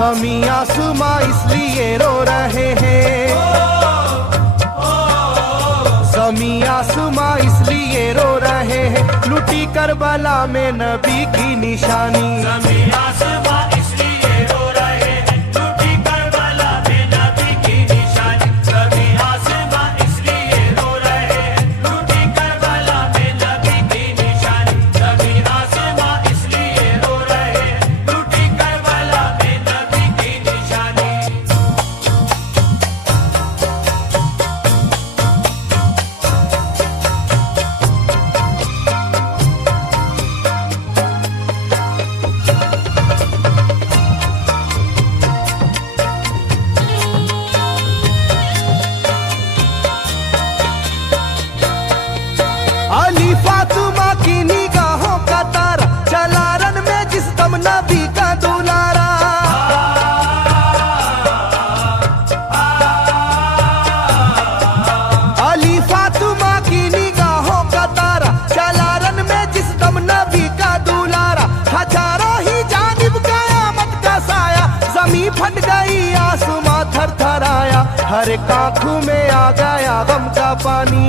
ज़मीं आसमां इसलिए रो रहे हैं, ज़मीं आसमां इसलिए रो रहे हैं, लुटी करबला में नबी की निशानी। ज़मीं आसमां इसलिए रो रहे हैं, लुटी करबला में नबी की निशानी। ज़मीं आसमां इसलिए रो रहे हैं, लुटी करबला में नबी की निशानी। ज़मीं आसमां इसलिए रो रहे हैं, लुटी करबला में नबी की निशानी। अली फातिमा की निगाहों का तारा, चला रन में जिस दम नबी का दुलारा। अली फातिमा की निगाहों का तारा, चला रन में जिस दम नबी का दुलारा। हजारों ही जानिब कयामत का साया, जमीन फट गई आसमां थर थर आया। हर एक आंखों में आ गया गम का पानी,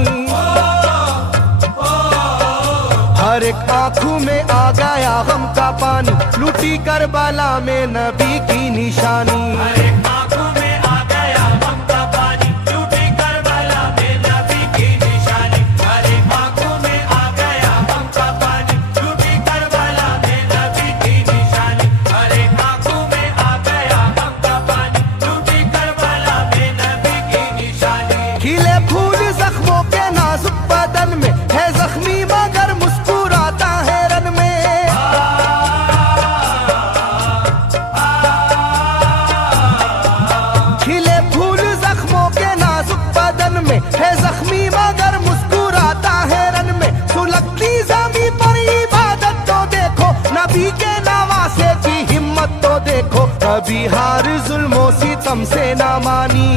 हर एक आंखों में आ गया गम का पानी, लुटी करबला में नबी की निशानी। हर एक आंखों में आ गया गम का पानी, लुटी करबला में नबी की निशानी। हर एक आंखों में आ गया गम का पानी, लुटी करबला में नबी की निशानी। हर एक आंखों में आ गया गम का पानी, लुटी करबला में नबी की निशानी। खिले फूल जख्मों के नाजुक बदन में है जख्मी मगर मुस्कुराता है रन में। खिले फूल जख्मों के नाजुक बदन में है जख्मी मगर मुस्कुराता है रन में। सुलगती ज़मीं पर इबादत तो देखो, नबी के नवासे की हिम्मत तो देखो। कभी हार जुल्मों सितम से ना मानी,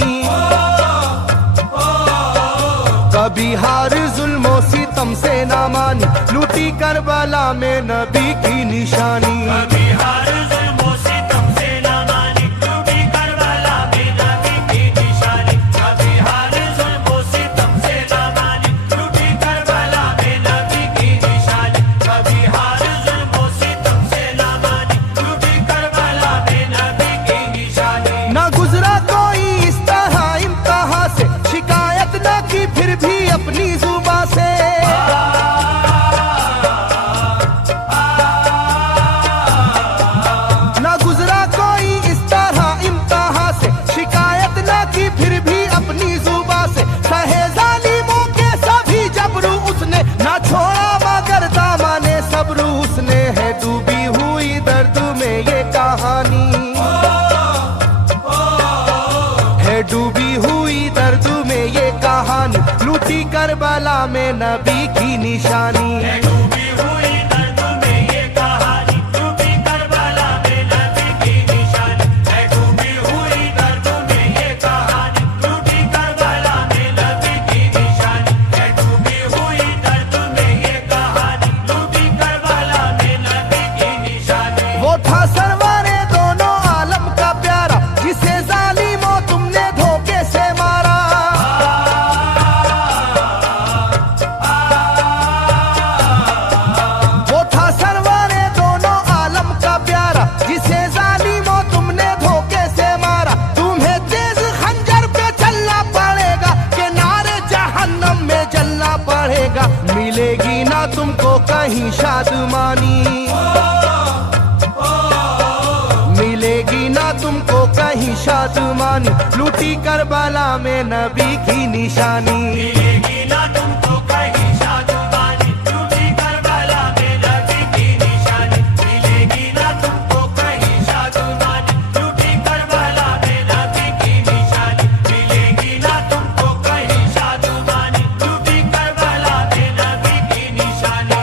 कभी हार जुल्मों सितम से ना मानी, लुटी करबला में नबी की निशानी। कभी हार जुल्मों सितम से ना मानी, लुटी करबला में नबी की निशानी। कभी हार जुल्मों सितम से ना मानी, लुटी करबला में नबी की निशानी। कभी हार जुल्मों सितम से ना मानी, लुटी करबला में नबी की निशानी। ना गुजरा कोई इस तरह इम्तिहान से, शिकायत न की फिर भी अपनी जुबां से। ना गुजरा कोई इस तरह इम्तिहान से, शिकायत न की फिर भी अपनी जुबां से। सहे जालिमों के सभी जबरू उसने, ना छोड़ा मगर दामने सब्र उसने। है डूबी हुई दर्द में ये कहानी, है डूबी हुई दर्द में ये कहानी, लुटी करबला में नबी की निशानी। है डूबी हुई दर्द में ये कहानी, लुटी करबला में नबी की निशानी। है डूबी हुई दर्द में ये कहानी, लुटी करबला में नबी की निशानी। है डूबी हुई दर्द में ये कहानी, लुटी करबला में नबी की निशानी। वो था सरवरे दोनों आलम का प्यारा, जिसे जालिमों तुमने धोखे से मारा। वो था सरवरे दोनों आलम का प्यारा, जिसे जालिमों तुमने धोखे से मारा। तुम्हें तेज खंजर पे चलना पड़ेगा, कि नारे जहन्नम में जलना पड़ेगा। मिलेगी ना तुमको कहीं शादमानी, मिलेगी ना तुमको कहीं शादमानी, लुटी करबला में नबी की निशानी। मिलेगी ना तुमको कहीं शादमानी, लुटी करबला में नबी की निशानी। मिलेगी ना तुमको कहीं शादमानी, लुटी करबला में नबी की निशानी। मिलेगी ना तुमको कहीं शादमानी, लुटी करबला में नबी की निशानी।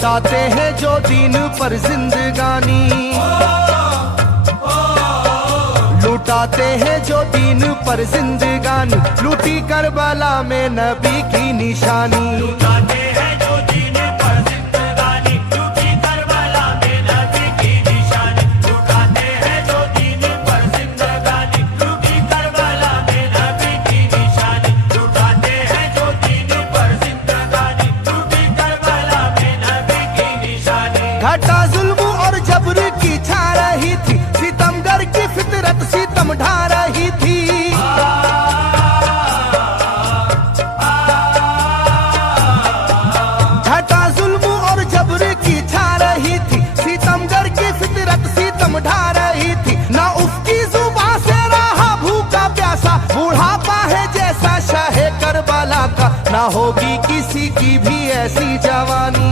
लुटाते हैं जो दीन पर जिंदगानी, लुटाते हैं जो दीन पर जिंदगानी, लूटी करबला में नबी की निशानी। लुटाते हैं जो दीन पर जिंदगानी, लूटी करबला में नबी की निशानी। लुटाते हैं जो दीन पर जिंदगानी, लूटी करबला में नबी की निशानी। लुटाते हैं जो दीन पर जिंदगानी, लूटी करबला में नबी की निशानी। घटा जुल्म और जबर की छा रही थी, सितमगर की फितरत सितम ढा रही थी। घटा जुल्म और जबर की छा रही थी, सितमगर की फितरत सितम ढा रही थी। ना उसकी जुबान से रहा भूखा प्यासा, बुढ़ापा है जैसा शाहे करबला का, ना होगी किसी की भी ऐसी जवानी,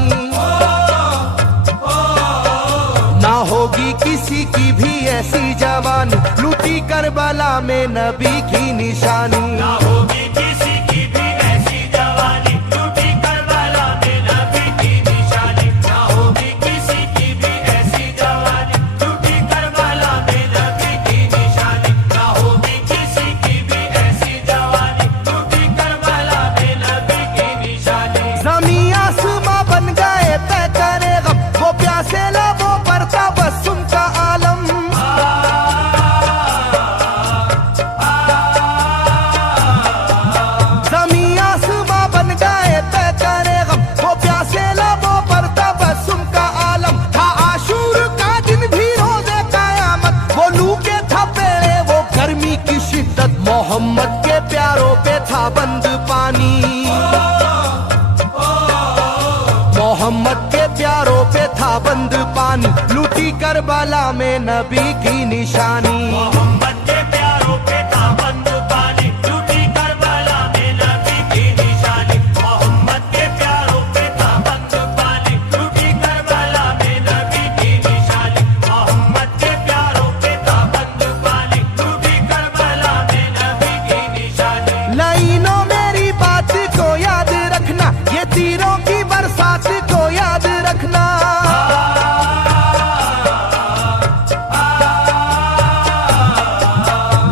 ना होगी किसी की भी ऐसी जवानी, लूटी करबला में नबी की निशानी। ना होगी किसी की भी ऐसी जवानी, लूटी करबला में नबी की निशानी। ना होगी किसी की भी ऐसी जवानी, लूटी करबला में नबी की निशानी। ना होगी किसी की भी ऐसी जवानी, लूटी करबला में नबी की निशानी। ज़मीं आसमां बन गए तय करे गम, वो प्यासे लबों पर तबस्सुम का आलम। ज़मीं आसमां बन गए तय करे गम, वो प्यासे लबों पर तबस्सुम का आलम। था आशूर का दिन भी रोज़े क़यामत, वो लू के थपेड़े वो गर्मी की शिद्दत, मोहम्मद के प्यारों पे था बंद पानी, मोहम्मद के प्यारों पे था बंद पानी, लूटी करबला में नबी की निशानी। मोहम्मद के प्यारों पे था बंद पानी, लूटी करबला में नबी की निशानी। मोहम्मद के प्यारों पे था बंद पानी, लूटी करबला में नबी की निशानी। मोहम्मद के प्यारों पे था बंद पानी, लूटी करबला में नबी की निशानी। लाइनों मेरी बात को याद रखना, ये तीरों की बरसात को याद रखना।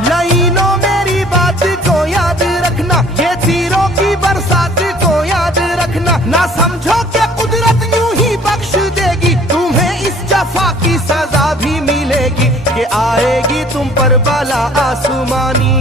लाइनों मेरी बात को याद रखना, ये तीरों की बरसात को याद रखना। ना समझो कि कुदरत यूं ही बख्श देगी, तुम्हें इस जफा की सजा भी मिलेगी, कि आएगी तुम पर बला आसमानी,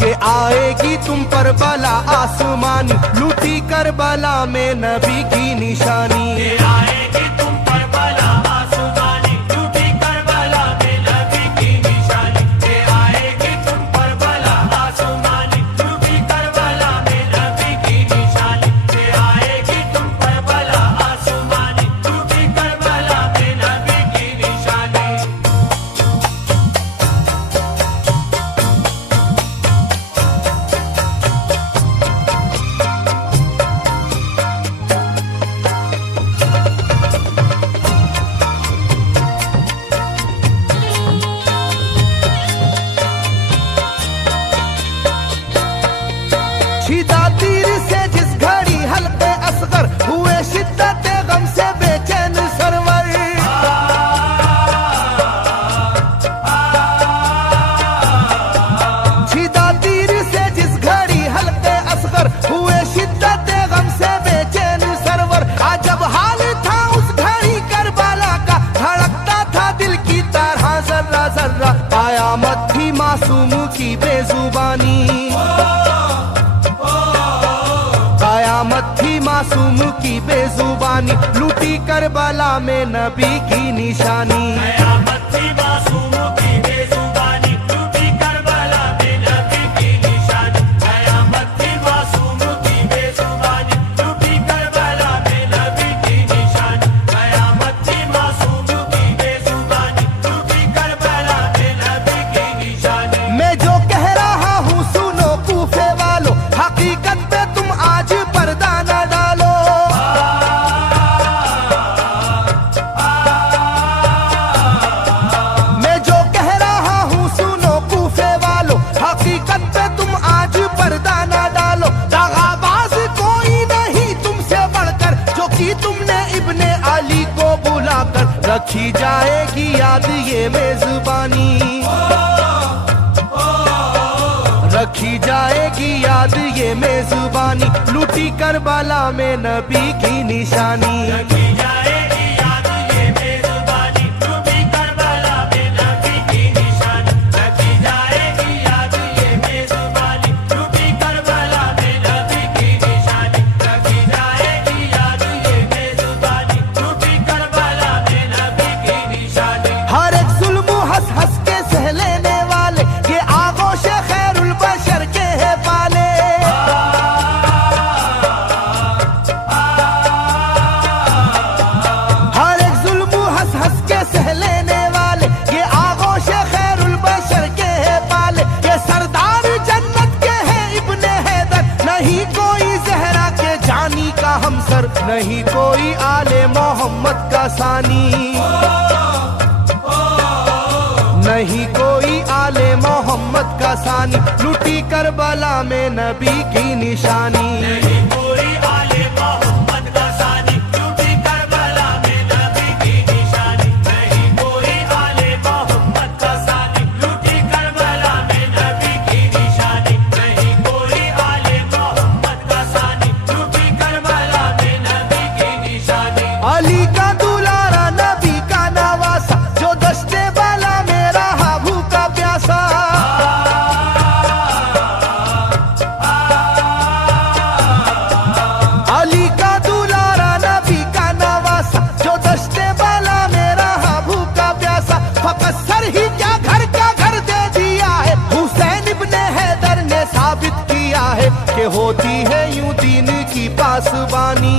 के आएगी तुम पर बला आसमानी, लूटी करबला में नबी की निशानी। ये आएगी तुम पर बला आसमानी, लूटी करबला में नबी की निशानी। ये आएगी तुम पर बला आसमानी, लूटी करबला में नबी की निशानी। ये आएगी तुम पर बला आसमानी, लूटी करबला में नबी की निशानी। छिदा तीर से जिस घड़ी हल्के असगर हुए, शिद्दत गम से बेचैन सरवर। छिदा तीर से जिस घड़ी हल्के असगर हुए, शिद्दत गम से बेचैन सरवर। अजब हाल था उस घड़ी करबला का, धड़कता था दिल की तरह जर्रा जर्रा। कयामत थी मासूम की बेजुबानी, कयामत थी मासूम की बेजुबानी, लूटी करबला में नबी की निशानी। कयामत थी मासूम की बेजुबानी, लूटी करबला में नबी की निशानी। कयामत थी मासूम की बेजुबानी, लूटी करबला में नबी की निशानी। कयामत थी मासूम की बेजुबानी, लूटी करबला में नबी की निशानी। मैं जो कह रहा हूँ सुनो कूफे वालों, हकीकत पे तुम आज पर्दा न डालो। मैं जो कह रहा हूँ रखी जाएगी याद ये मेजबानी, रखी जाएगी याद ये मेजबानी, लूटी करबला में नबी की निशानी। रखी जाएगी याद ये मेजबानी, लूटी करबला में नबी की निशानी। रखी जाएगी याद ये मेजबानी, लूटी करबला में नबी की निशानी। रखी जाएगी याद ये मेजबानी, लूटी करबला में नबी की निशानी। हर एक जुल्म हंस हंस के सह लेने वाले, ये आगोश खैरुल बशर के है पाले। हर एक जुल्म हंस हंस के सह लेने वाले, ये आगोश खैरुल बशर के है पाले। ये सरदार जन्नत के है इब्ने हैदर, नहीं कोई जहरा के जानी का हमसर, नहीं कोई आले मोहम्मद का सानी, नहीं कोई आले मोहम्मद का सानी, लूटी करबला में नबी की निशानी। नहीं कोई आले मोहम्मद का सानी, लूटी करबला में नबी की निशानी। नहीं कोई आले मोहम्मद का सानी, लूटी करबला में नबी की निशानी। नहीं कोई आले मोहम्मद का सानी, लूटी करबला में नबी की निशानी। अली का दुलारा नबी का नवासा, जो दस्ते बाला में रहा भूखा प्यासा। अली का दुलारा नबी का नवासा, जो दस्ते बाला में रहा भूखा प्यासा। फकत सर ही क्या घर का घर दे दिया है, हुसैन इब्ने हैदर ने साबित किया है कि होती है यूं दीन की पासबानी,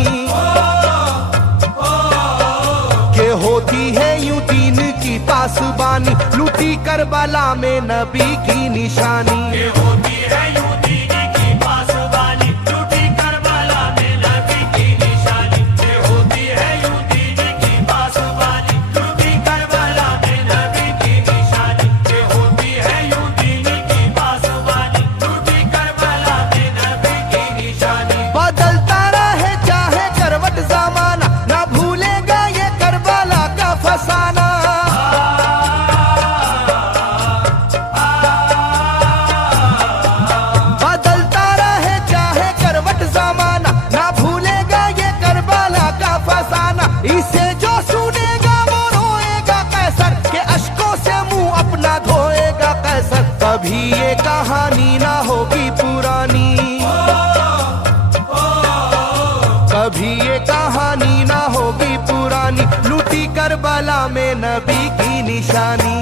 के होती है यूं दीन की पासबानी, लूटी करबला में नबी की निशानी। ये होती है यूं दीन की पासबानी, लूटी करबला में नबी की निशानी। ये होती है यूं दीन की पासबानी, लूटी करबला में नबी की निशानी। ये होती है यूं दीन की पासबानी, लूटी करबला में नबी की निशानी। बदलता रहे चाहे करवट जमाना, ना भूलेगा ये करबला का फसाना। बदलता रहे चाहे करवट जमाना, ना भूलेगा ये करबला का फसाना। इसे जो सुनेगा वो रोएगा कैसर, के अश्कों से मुंह अपना धोएगा कैसर। कभी ये कहानी ना होगी पुरानी, कभी ये कहानी ना होगी पुरानी, लूटी करबला में नबी की निशानी।